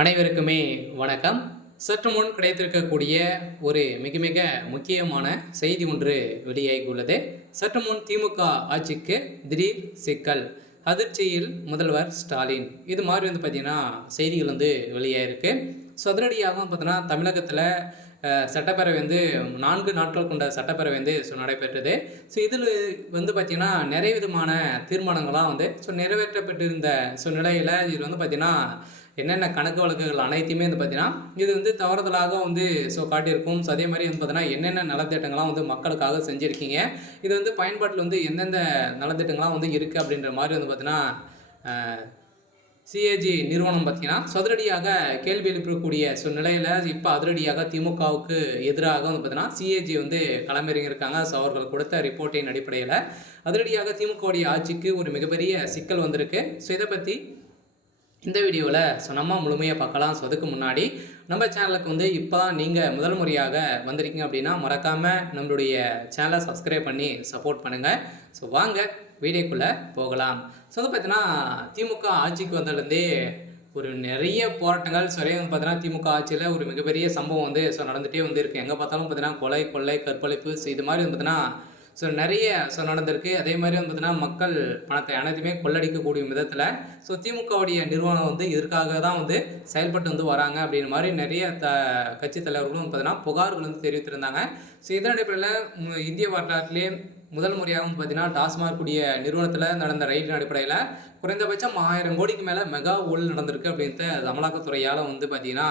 அனைவருக்குமே வணக்கம். சற்று முன் கிடைத்திருக்கக்கூடிய ஒரு மிக மிக முக்கியமான செய்தி ஒன்று வெளியாகியுள்ளது. சற்று முன் திமுக ஆட்சிக்கு திடீர் சிக்கல், அதிர்ச்சியில் முதல்வர் ஸ்டாலின், இது மாதிரி பார்த்தீங்கன்னா செய்திகள் வெளியாயிருக்கு. ஸோ அதிரடியாக பார்த்தீங்கன்னா தமிழகத்தில் சட்டப்பேரவை 4 நாட்கள் கொண்ட சட்டப்பேரவை நடைபெற்றது. ஸோ இதில் பார்த்தீங்கன்னா நிறைய விதமான தீர்மானங்கள்லாம் நிறைவேற்றப்பட்டிருந்த நிலையில் இது பார்த்தீங்கன்னா என்னென்ன கணக்கு வழக்குகள் அனைத்தையுமே பார்த்தீங்கன்னா இது தவறுதலாக காட்டியிருக்கும். ஸோ அதே மாதிரி பார்த்தீங்கன்னா என்னென்ன நலத்திட்டங்கள்லாம் மக்களுக்காக செஞ்சுருக்கீங்க, இது பயன்பாட்டில் எந்தெந்த நலத்திட்டங்கள்லாம் இருக்குது அப்படின்ற மாதிரி பார்த்தீங்கன்னா சிஏஜி நிறுவனம் பார்த்தீங்கன்னா அதிரடியாக கேள்வி எழுப்பக்கூடிய நிலையில் இப்போ அதிரடியாக திமுகவுக்கு எதிராக பார்த்தீங்கன்னா சிஏஜி களமிறங்கியிருக்காங்க. ஸோ அவர்கள் கொடுத்த ரிப்போர்ட்டின் அடிப்படையில் அதிரடியாக திமுகவுடைய ஆட்சிக்கு ஒரு மிகப்பெரிய சிக்கல் வந்திருக்கு. ஸோ இதை பற்றி இந்த வீடியோவில் நம்ம முழுமையாக பார்க்கலாம். ஸோ அதுக்கு முன்னாடி நம்ம சேனலுக்கு இப்போ தான் நீங்கள் முதல் முறையாக வந்திருக்கீங்க அப்படின்னா மறக்காமல் நம்மளுடைய சேனலை சப்ஸ்கிரைப் பண்ணி சப்போர்ட் பண்ணுங்கள். ஸோ வாங்க வீடியோக்குள்ளே போகலாம். ஸோ பார்த்தீங்கன்னா திமுக ஆட்சிக்கு வந்ததுலேருந்தே ஒரு நிறைய போராட்டங்கள் பார்த்தீங்கன்னா திமுக ஆட்சியில் ஒரு மிகப்பெரிய சம்பவம் நடந்துகிட்டே இருக்குது. எங்கே பார்த்தாலும் பார்த்தீங்கன்னா கொலை, கொள்ளை, கற்பழிப்பு, இது மாதிரி பார்த்தீங்கன்னா நிறைய நடந்திருக்கு. அதே மாதிரி பார்த்தீங்கன்னா மக்கள் பணத்தை அனைத்துமே கொள்ளடிக்கக்கூடிய விதத்தில் திமுகவுடைய நிறுவனம் இதற்காக தான் செயல்பட்டு வராங்க அப்படின்ற மாதிரி நிறைய கட்சி தலைவர்களும் பார்த்தீங்கன்னா புகார்கள் தெரிவித்திருந்தாங்க. ஸோ இதன் அடிப்படையில் இந்திய வரலாற்றிலே முதல் முறையாக பார்த்தீங்கன்னா டாஸ்மாக் கூடிய நிறுவனத்தில் நடந்த ரைடின் அடிப்படையில் குறைந்தபட்சம் 1000 கோடிக்கு மேலே மெகா ஊழல் நடந்திருக்கு அப்படின்ட்டு அமலாக்கத்துறையால் பார்த்தீங்கன்னா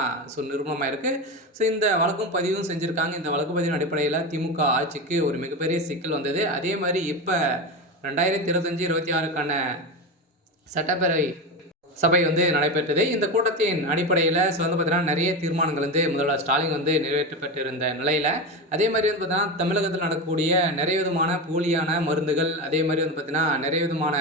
நிரூபணமாக இருக்குது. ஸோ இந்த வழக்கும் பதிவும் செஞ்சுருக்காங்க. இந்த வழக்கு பதிவின் அடிப்படையில் திமுக ஆட்சிக்கு ஒரு மிகப்பெரிய சிக்கல் வந்தது. அதே மாதிரி இப்போ 2025-26க்கான சட்டப்பேரவை சபை நடைபெற்றது. இந்த கூட்டத்தின் அடிப்படையில் பார்த்தீங்கன்னா நிறைய தீர்மானங்கள் முதல்வர் ஸ்டாலின் நிறைவேற்றப்பட்டிருந்த நிலையில் அதே மாதிரி பார்த்தீங்கன்னா தமிழகத்தில் நடக்கக்கூடிய நிறைய விதமான போலியான மருந்துகள், அதே மாதிரி பார்த்தீங்கன்னா நிறைய விதமான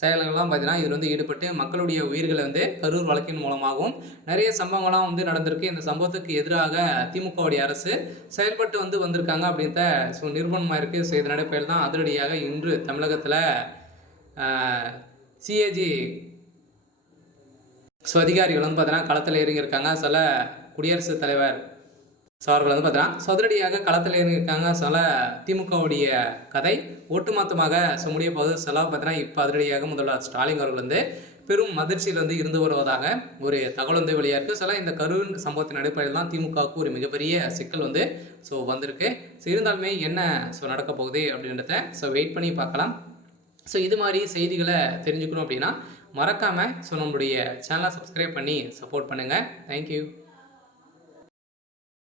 செயல்கள்லாம் பார்த்தீங்கன்னா இதில் ஈடுபட்டு மக்களுடைய உயிர்களை கரூர் வழக்கின் மூலமாகவும் நிறைய சம்பவங்கள்லாம் நடந்திருக்கு. இந்த சம்பவத்துக்கு எதிராக திமுகவுடைய அரசு செயல்பட்டு வந்திருக்காங்க அப்படின்ட்டு நிரூபணமாக இருக்குது. ஸோ இதன் அடிப்படையில் தான் அதிரடியாக இன்று தமிழகத்தில் சிஏஜி அதிகாரிகள் பார்த்தீங்கன்னா களத்தில் இறங்கியிருக்காங்க. சில குடியரசுத் தலைவர் அவர்கள் பார்த்தீங்கன்னா அதிரடியாக களத்தில் இறங்கியிருக்காங்க. சில திமுகவுடைய கதை ஒட்டுமொத்தமாக முடிய போது பார்த்தீங்கன்னா இப்போ அதிரடியாக முதல்வர் ஸ்டாலின் அவர்கள் பெரும் அதிர்ச்சியில் இருந்து வருவதாக ஒரு தகவல் வெளியாக இருக்குது. சில இந்த கரூர் சம்பவத்தின் அடிப்படையில் தான் திமுகவுக்கு ஒரு மிகப்பெரிய சிக்கல் வந்திருக்கு. இருந்தாலுமே என்ன நடக்க போகுது அப்படின்றத வெயிட் பண்ணி பார்க்கலாம். இது மாதிரி செய்திகளை தெரிஞ்சுக்கணும் அப்படின்னா மறக்காமல் நம்மளுடைய சேனலை சப்ஸ்கிரைப் பண்ணி சப்போர்ட் பண்ணுங்கள். தேங்க்யூ.